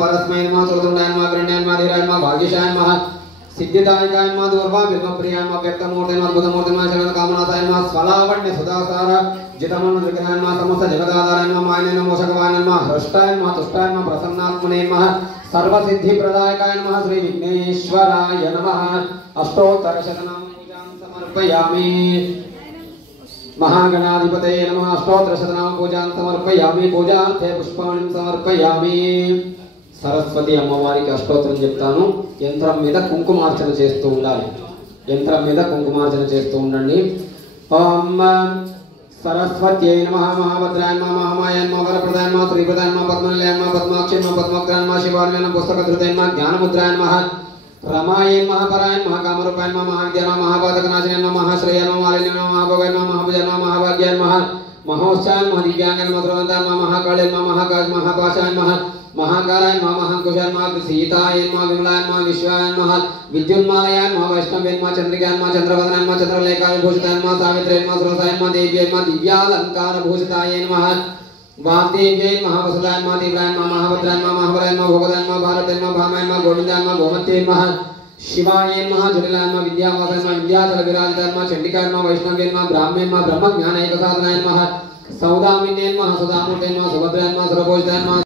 परस्मै नमः सुरदुण्डाय नमः गृण्याय नमः धीराय नमः भाग्यशाय नमः सिद्धिदायकाय नमः दूर्वा विद्मप्रियाय नमः व्यक्तमूर्ते नमः अद्भुतमूर्ते नमः शरणकामनाथाय नमः स्वलावण्य सुधासार जितमन विग्रहाय नमः समस्त जगदाधाराय नमः मायने नमः मोषकवाय नमः हृष्टाय नमः तुष्टाय नमः प्रसन्नात्मने नमः सर्वसिद्धिप्रदायकाय नमः श्री विघ्नेश्वराय नमः अष्टोत्तरशतनाम पूजां समर्पयामि महागणाधिपतये नमः अष्टोत्तरशतनाम पूजां समर्पयामि पूजार्थे पुष्पाणि समर्पयामि सरस्वती अम्मवारिकी अष्टोत्तरं చెప్తాను యంత్రం మీద కుంకుమార్చన చేస్తూ ఉండాలి యంత్రం మీద కుంకుమార్చన చేస్తూ ఉండండి ఓం सरस्वत्यै नमः महाभद्राय नमः महामायाय नमः वरप्रदाय नमः श्रीप्रदाय नमः पद्मनिलयाय नमः पद्माक्षी नमः पद्मोक्ताय नमः शिवार्याय नमः पुस्तकधृताय नमः ज्ञानमुद्राय नमः रमायै नमः पराय नमः कामरूपाय नमः महाविद्याय नमः महापातकनाशिनाय नमः महाश्रेयाय नमः मालिन्याय नमः महाभोगाय नमः महाभुजाय नमः महाभाग्याय नमः महोत्साय नमः दिव्यांगाय नमः सर्वदाय नमः महाकाले नमः महाकाश महापाशाय नमः महाकाराय नमः महाकुशाय नमः सीताय नमः विमलाय नमः विश्वाय नमः विद्युन्मालाय नमः वैष्णवे नमः चंद्रिकाय नमः चंद्रवदनाय नमः चंद्रलेखाय भूषिताय नमः सावित्र्यै नमः सुरसाय नमः देव्यै नमः दिव्यालंकार भूषिताय नमः वाग्देव्यै नमः वसुदाय नमः तीव्राय नमः महाभद्राय नमः महाबलाय नमः भोगदाय नमः भारताय नमः भामाय नमः गोविन्दाय नमः गोमत्यै नमः शिवाय नमः जटिलाय नमः विद्यावासाय नमः विद्याचल विराजिताय नमः चंडिकाय नमः वैष्णवे नमः ब्राह्मणे नमः ब्रह्मज्ञान एकसाधनाय नमः सौदामिन्ये नमः सुधामूर्ते नमः सुभद्राय नमः सर्वभूषिताय नमः